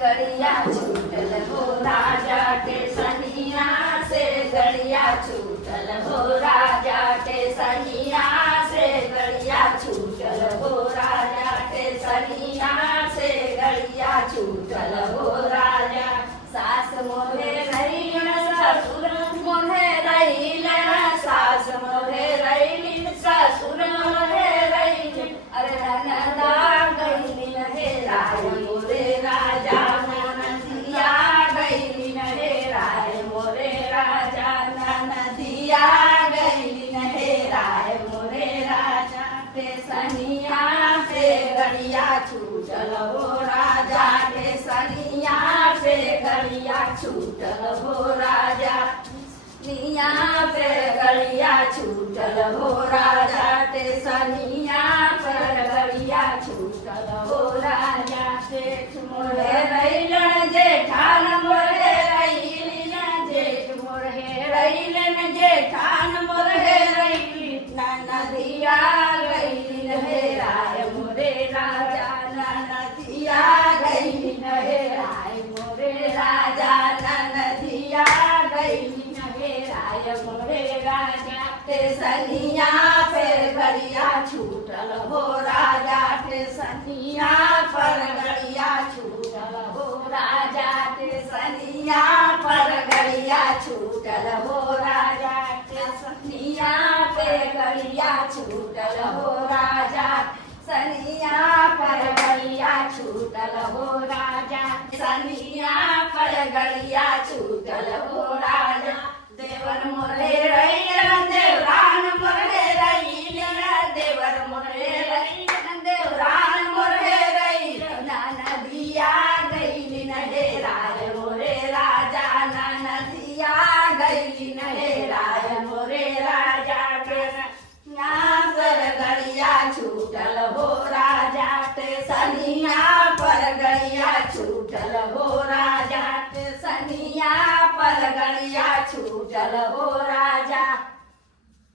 गड़िया छूटल हो राजा के सनिया से गड़िया छूटल हो राजा के सनिया से गड़िया छूटल हो राजा के सनिया से गड़िया छूटल हो राजा। सास मोहे रहीन ससुर मोहे रहीन सास मोहे रहीन ससुर मोहे रहीन अरे ननदा गईली हे राय मोरे राजा ननदिया गईली हे राय मोरे राजा ननदिया गईली हे राय मोरे राजा ते सनिया से गड़िया छूटल हो राजा के सनिया से गड़िया छूटल हो राजा निया पे गड़िया छूटल हो राजा ते सनिया पर गड़िया छूटल हो राजा। जेठ मोरे रैलन जेठान मोरे रैलन जेठ मोरे रैलन जेठान मोरे रैलन ननदिया गईली हे राय मोरे राजा ननदिया गईली हे राय मोरे राजा ननदिया गईली राय मोरे राजा ते सनिया पे गड़िया छूटल हो राजा ते सनिया पर गड़िया छूटल हो राजा ते सनिया पर गड़िया छूटल हो राजा ते सनिया पे गड़िया छूटल हो राजा सनिया पर गड़िया छूटल हो राजा सनिया पर गड़िया छूटल हो राजा। देवर मोरे रैलन देवरान मोरे रैलन देवर मोरे रैलन देवरान मोरे रैलन ननदिया गईली हे राय मोरे राजा ननदिया गईली हे राय मोरे राजा के ना पर गड़िया छूटल हो राजा ते सनिया पर गड़िया छूटल हो राजा ते सनिया पर गड़िया छूटल हो राजा।